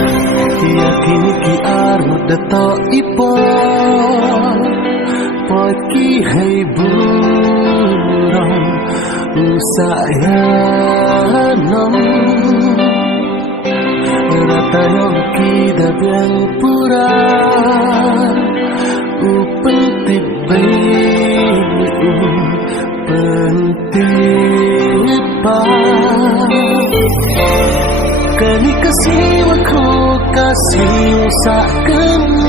Yakin ki armu dato ipo Paki hai burong Usayanam Ratayong ki dabyang pura Upentit bayi Upentit pa Kani kasiwa ko kasiwa sa kanu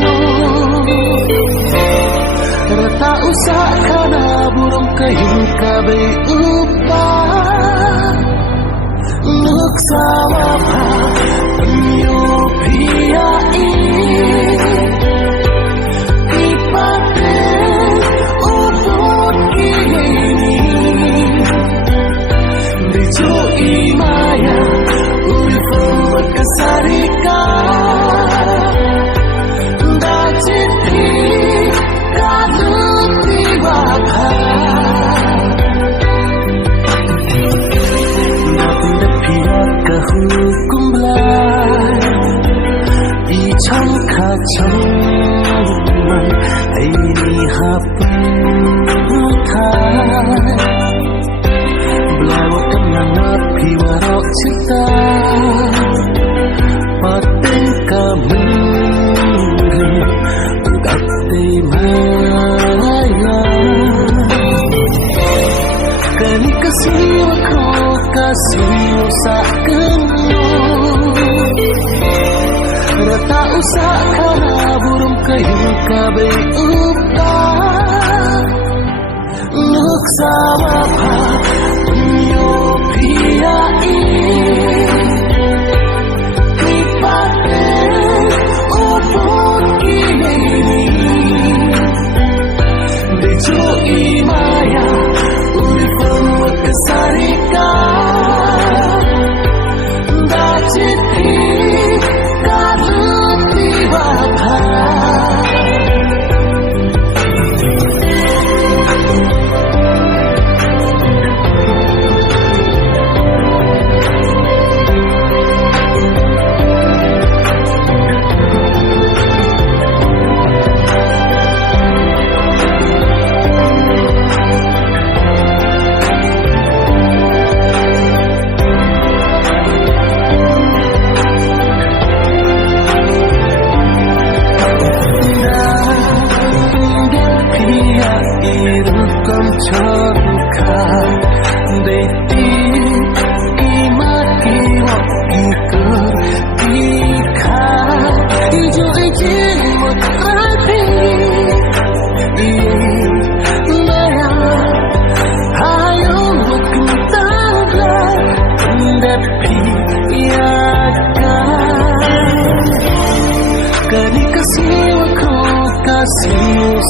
Rata usa ka na burong kahing kabay upa Nagsawa pa Panyo piyain Ipatin upot kini Dito imaya Ulifang magkasarika Dati hukum lai ichang kachang man ini haputai belawat kenangat piwarok cita paten kamuri udakte maya kani kasiwa ko kasiwa sa Rata usa ka na burong kayong kabay upa Nagsawa pa Panyo piyain Ipatin upot kini Dito imaya Ulifang magkasarika Dati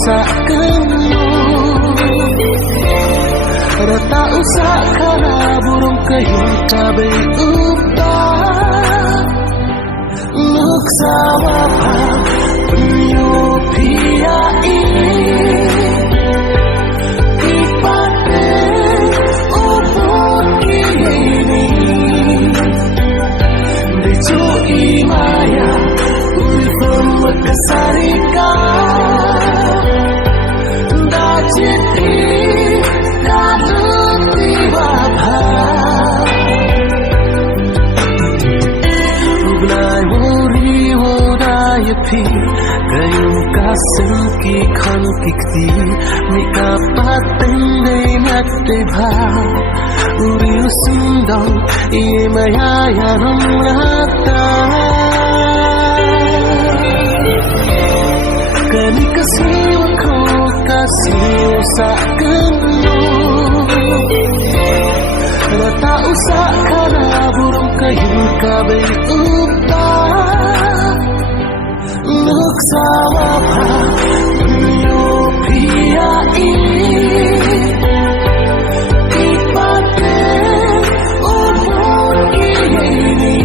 sa kanu Rata usa ka na burong kayong kabay upa Nagsawa pa Panyo piyain Ipatin upot kini Dito imaya Ulifang magkasarika Kayong kasenki kan kikti Mika patengay matibha Uri usundang Iye mayaya ng lata Kani kasiwa ko kasiwa sa kanu Rata usa ka na burong kayong kabay upa Nagsawa pa Panyo piyain Ipatin upot kini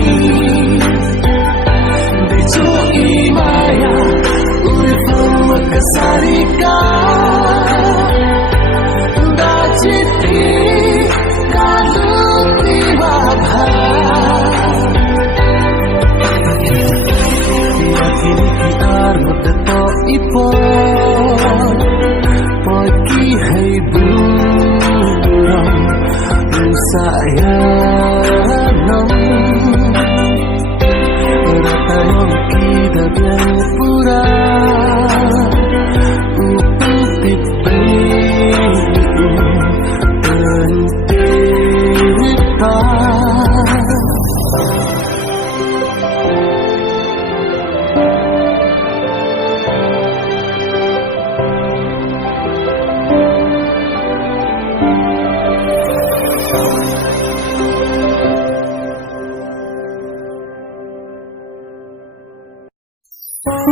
Dito imaya Ulifang magkasarika Dati kalutiwabha Yaki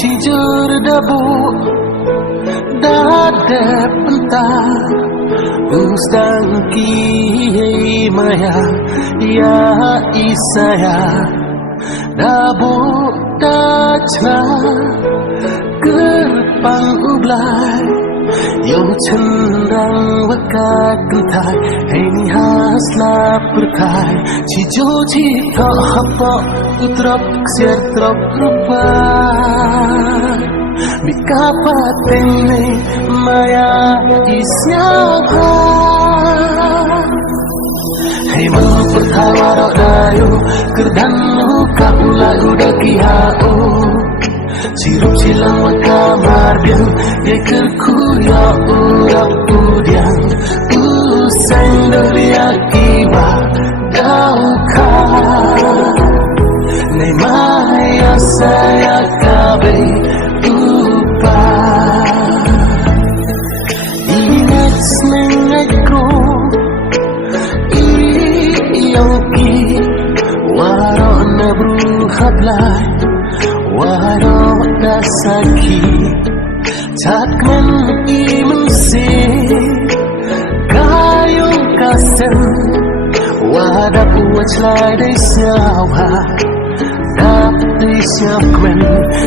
cijur debu dada pentar Ustang ki maya ya isaya dabu dachna gerpang ublai Yo cendang wakat kentai Hei hasla berkai Cijo cita hapa Utrap ksiar trop rupa Mika patene Maya isnya ha Hei mau pertawarok dayo Kerdanu kaulah udah kihao Sirup silang wa kamar biang Ye kerku ya urap udiang Usang dolia kiwa dauka Nei maya saya kabe upa Ingat senengku Iyongki Warona bruhablai Waro dasaki Takman imensi Kayong kasen Wadap wachlai day siyawa Dap day siyakwen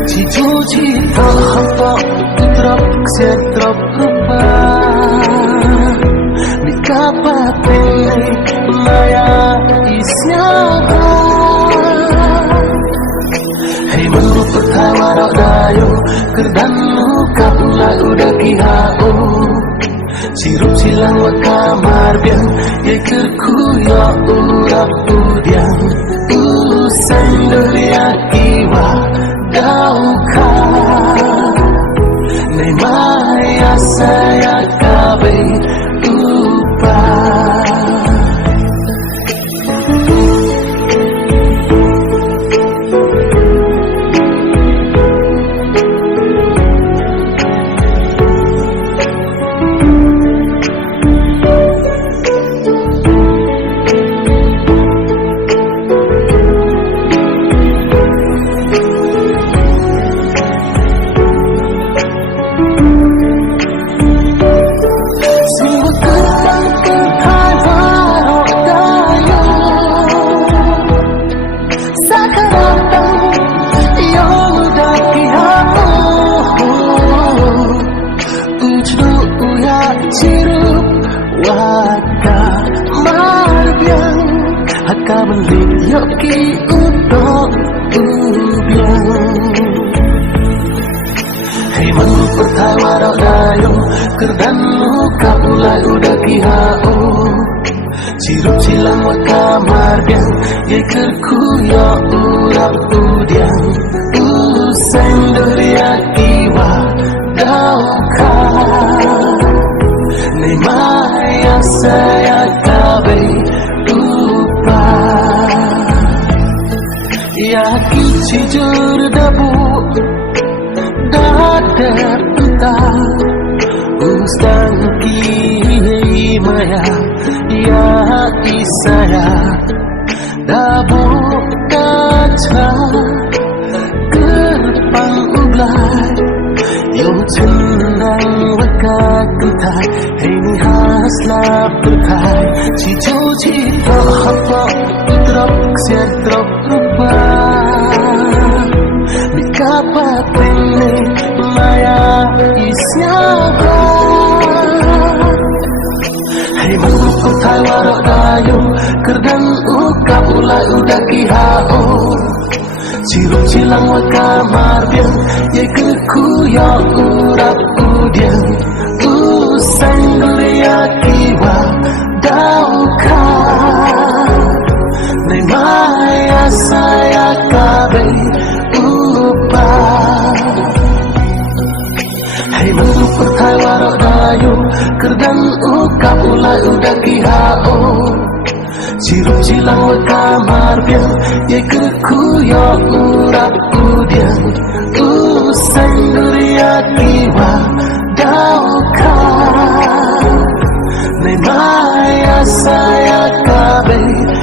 Cijo cita hampa Utrap ksiatrap rupa Mikapatene Maya isyawa Hei menu pertawarok dayo Kerdanu kaulah udah kihao Sirup silang wa kamar biang Ye kerku ya urap udiang Usang dolia kiwa dauka Nei maya saya kabe upa Haka menlik yoki untuk ubiang Hei menu pertawarok dayo Kerdanu kaulah udah kihao Sirup silang wa kamar biang Ye kerku ya urap udiang Usang dolia kiwa dauka Nei maya saya kabe Yaki cijur debu Dada pentar Ustang ki maya Ya isaya Dabu dacha Gerpang ublai Yo cendang wakat kentai Hei ni hasla berkai Cijo cita hapa Utrap ksiar trop rupa Mika patene Maya isyawa Hei menu pertawarok dayo Kerdan kaulah udah kihao Sirup silang wa kamar biang Ye kerku ya urap udiang Usang dolia kiwa dauka Nei maya saya kabe upa Hei menu pertawarok dayo Kerdan kaulah udah kihao Sirup silang wa kamar biang Ye kerku ya urap udiang Usang dolia saya kabeh